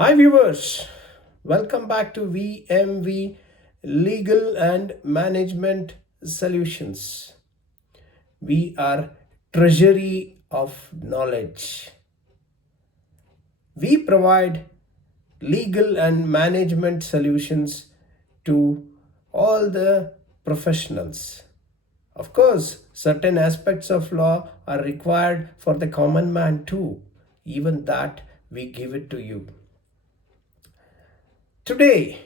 Hi viewers, welcome back to VMV Legal and Management Solutions. We are treasury of knowledge. We provide legal and management solutions to all the professionals. Of course, certain aspects of law are required for the common man too. Even that we give it to you. Today,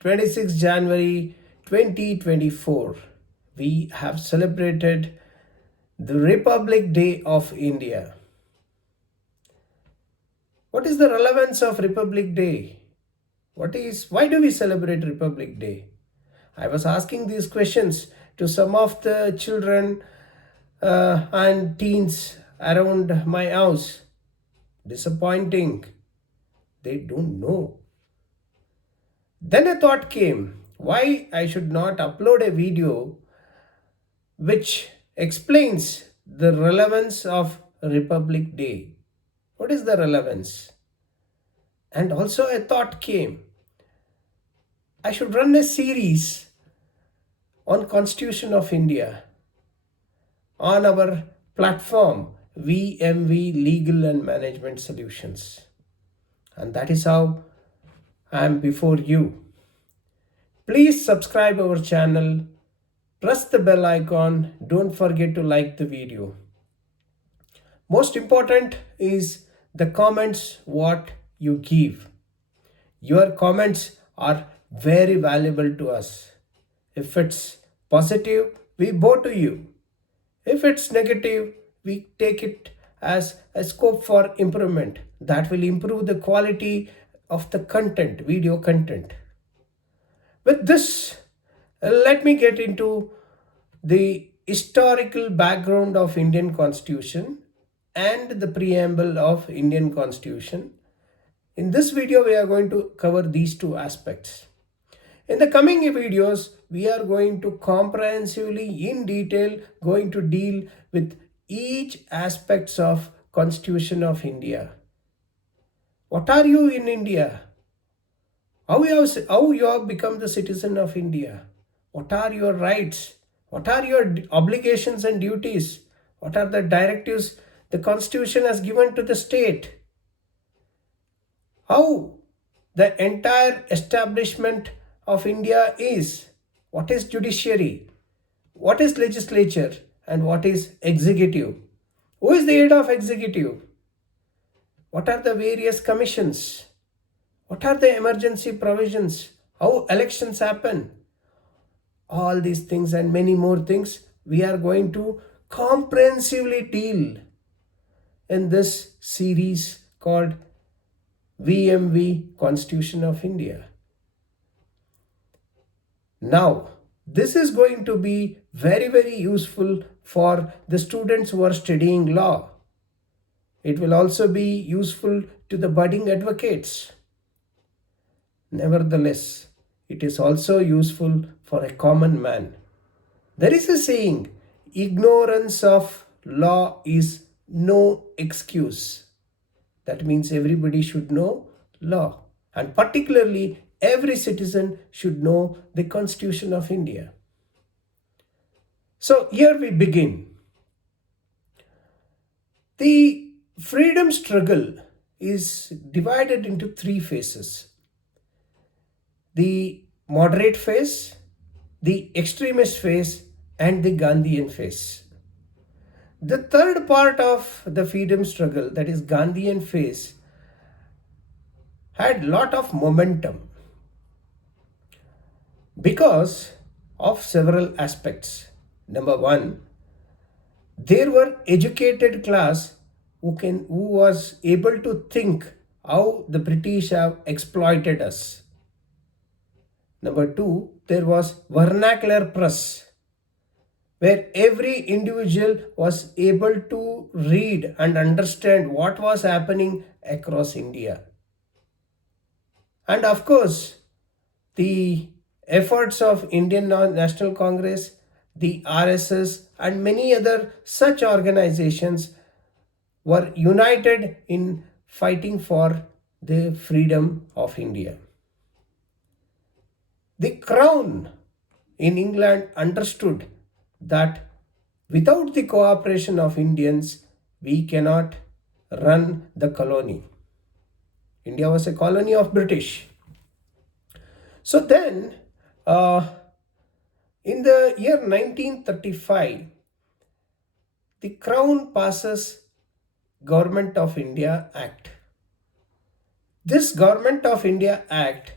26 January 2024, we have celebrated the Republic Day of India. What is the relevance of Republic Day? Why do we celebrate Republic Day? I was asking these questions to some of the children and teens around my house. Disappointing. They don't know. Then a thought came why I should not upload a video which explains the relevance of Republic Day. What is the relevance? And also a thought came I should run a series on Constitution of India on our platform VMV Legal and Management Solutions. And that is how I am before you. Please subscribe our channel, press the bell icon, don't forget to like the video. Most important is the comments what you give. Your comments are very valuable to us. If it's positive, we bow to you. If it's negative, we take it as a scope for improvement that will improve the quality of the content, video content. With this, let me get into the historical background of Indian Constitution and the preamble of Indian Constitution. In this video, we are going to cover these two aspects. In the coming videos, we are going to comprehensively, in detail, going to deal with each aspects of Constitution of India. What are you in India? How you have become the citizen of India? What are your rights? What are your obligations and duties? What are the directives the Constitution has given to the state? How the entire establishment of India is? What is judiciary? What is legislature? And what is executive? Who is the head of executive? What are the various commissions? What are the emergency provisions? How elections happen? All these things and many more things we are going to comprehensively deal in this series called VMV Constitution of India. Now, this is going to be very useful for the students who are studying law. It will also be useful to the budding advocates. Nevertheless, it is also useful for a common man. There is a saying, ignorance of law is no excuse. That means everybody should know law, and particularly every citizen should know the Constitution of India. So here we begin. The freedom struggle is divided into three phases: the moderate phase, the extremist phase, and the Gandhian phase. The third part of the freedom struggle, that is Gandhian phase, had lot of momentum because of several aspects. Number one, there were educated class who was able to think how the British have exploited us. Number two, there was vernacular press, where every individual was able to read and understand what was happening across India. And of course, the efforts of Indian National Congress, the RSS, and many other such organizations were united in fighting for the freedom of India. The crown in England understood that without the cooperation of Indians, we cannot run the colony. India was a colony of British. So then, in the year 1935, the Crown passes Government of India Act. This Government of India Act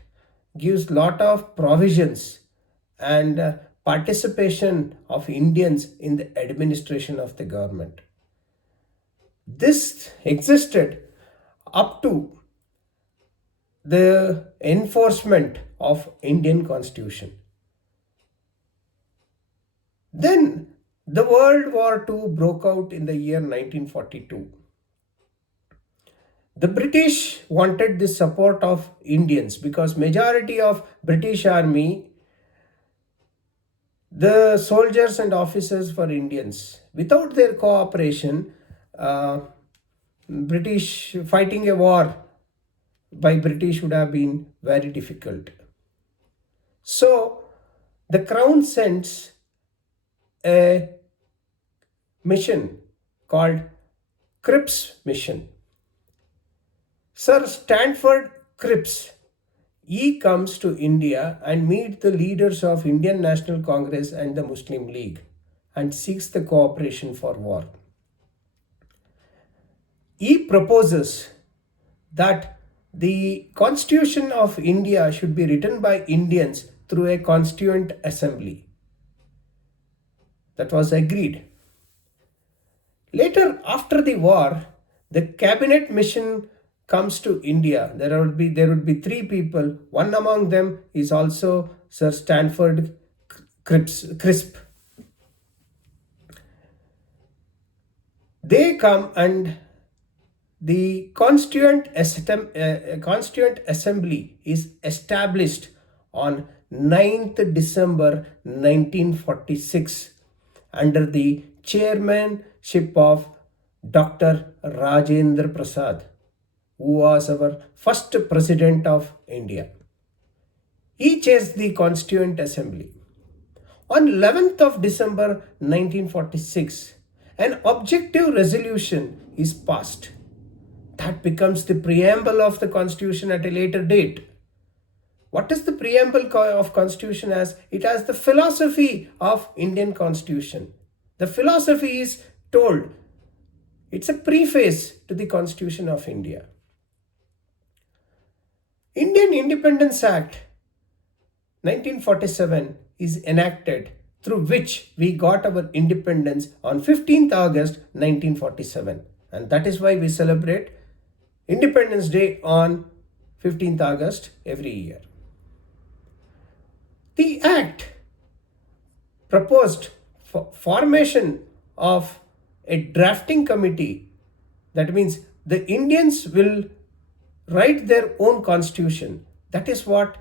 gives lot of provisions and participation of Indians in the administration of the government. This existed up to the enforcement of Indian Constitution. Then the World War II broke out in the year 1942. The British wanted the support of Indians because majority of British army, the soldiers and officers were Indians. Without their cooperation, British fighting a war by British would have been very difficult. So the Crown sends a mission called Cripps Mission. Sir Stanford Cripps, he comes to India and meets the leaders of Indian National Congress and the Muslim League and seeks the cooperation for war. He proposes that the Constitution of India should be written by Indians through a Constituent Assembly. That was agreed. Later, after the war, the cabinet mission comes to India. There would be three people. One among them is also Sir Stanford Crisp. They come and the Constituent Assembly is established on 9th December 1946 under the chairmanship of Dr. Rajendra Prasad, who was our first president of India. He chairs the Constituent Assembly. On 11th of December 1946, an objective resolution is passed. That becomes the preamble of the Constitution at a later date. What is the preamble of Constitution as? It has the philosophy of Indian Constitution. The philosophy is told. It's a preface to the Constitution of India. Indian Independence Act 1947 is enacted, through which we got our independence on 15th August 1947. And that is why we celebrate Independence Day on 15th August every year. The Act proposed formation of a drafting committee. That means the Indians will write their own constitution. That is what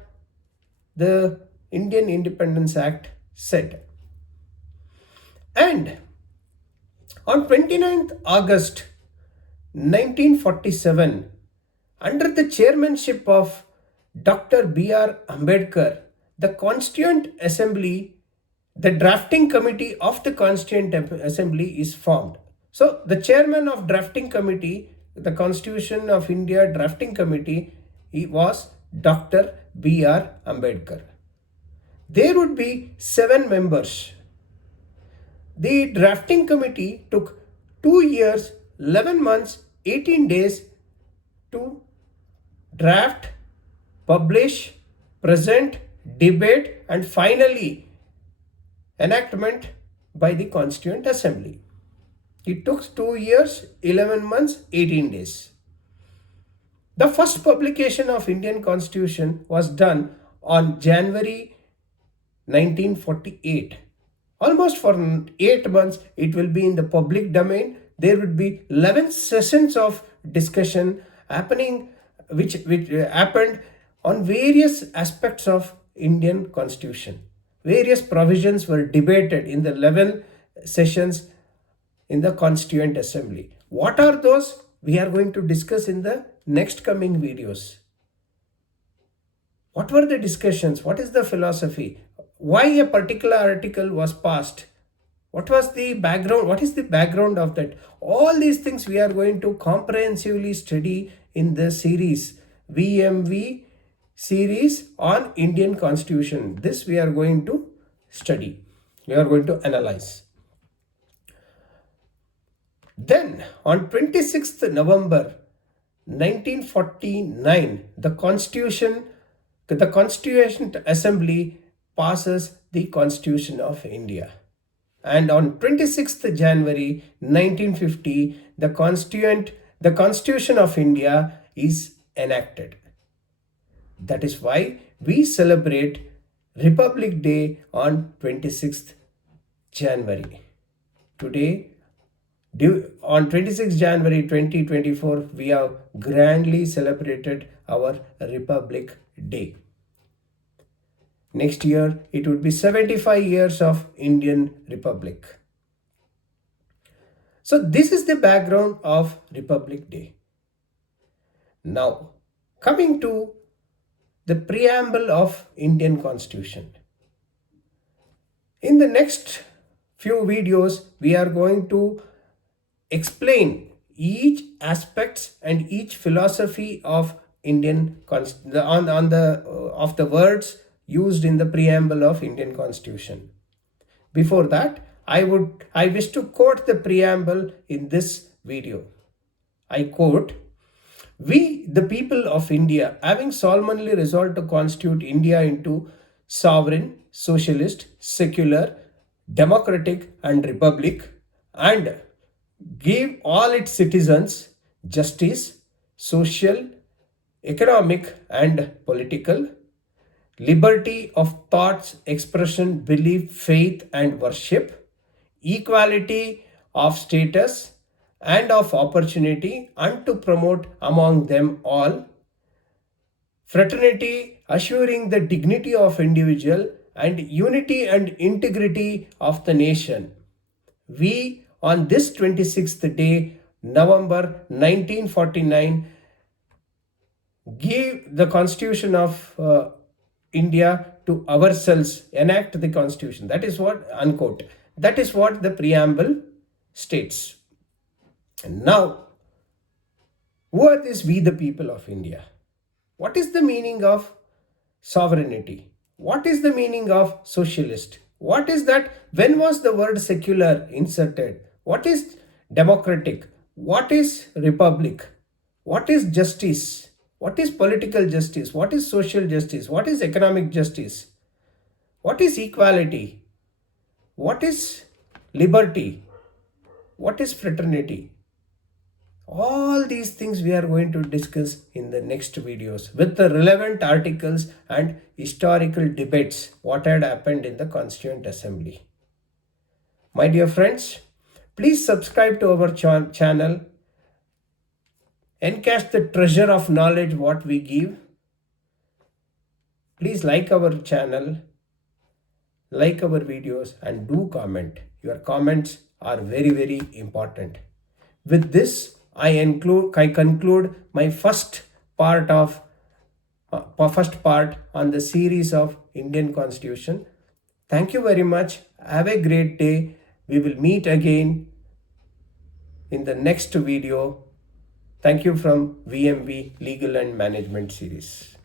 the Indian Independence Act said. And on 29th August 1947, under the chairmanship of Dr. B.R. Ambedkar, the Constituent Assembly, the drafting committee of the Constituent Assembly is formed. So the chairman of drafting committee, the Constitution of India drafting committee, he was Dr. B.R. Ambedkar. There would be 7 members. The drafting committee took 2 years, 11 months, 18 days to draft, publish, present, debate, and finally enactment by the Constituent Assembly. It took 2 years, 11 months, 18 days. The first publication of Indian Constitution was done on January 1948. Almost for 8 months, it will be in the public domain. There would be 11 sessions of discussion happening, which happened on various aspects of Indian Constitution. Various provisions were debated in the 11 sessions in the Constituent Assembly. What are those? We are going to discuss in the next coming videos. What were the discussions? What is the philosophy? Why a particular article was passed? What was the background? What is the background of that? All these things we are going to comprehensively study in the series, VMV series on Indian Constitution. This we are going to study. We are going to analyze. Then on 26th November 1949, the Constituent Assembly passes the Constitution of India. And on 26th January 1950, the Constitution of India is enacted. That is why we celebrate Republic Day on 26th January. Today, on 26th January 2024, we have grandly celebrated our Republic Day. Next year, it would be 75 years of Indian Republic. So this is the background of Republic Day. Now, coming to the preamble of Indian Constitution. In the next few videos, we are going to explain each aspects and each philosophy of of the words used in the preamble of Indian Constitution. Before that, I wish to quote the preamble in this video. I quote, "We, the people of India, having solemnly resolved to constitute India into sovereign, socialist, secular, democratic and republic, and give all its citizens justice, social, economic and political, liberty of thoughts, expression, belief, faith and worship, equality of status and of opportunity, and to promote among them all fraternity, assuring the dignity of individual and unity and integrity of the nation. We, on this 26th day, November 1949, give the Constitution of India to ourselves, enact the Constitution." That is what, unquote. That is what the preamble states. And now, who are these we the people of India? What is the meaning of sovereignty? What is the meaning of socialist? What is that? When was the word secular inserted? What is democratic? What is republic? What is justice? What is political justice? What is social justice? What is economic justice? What is equality? What is liberty? What is fraternity? All these things we are going to discuss in the next videos with the relevant articles and historical debates what had happened in the Constituent Assembly. My dear friends, please subscribe to our channel. Encash the treasure of knowledge what we give. Please like our channel, like our videos and do comment. Your comments are very, very important. With this, I conclude my first part on the series of Indian Constitution. Thank you very much. Have a great day. We will meet again in the next video. Thank you from VMV Legal and Management series.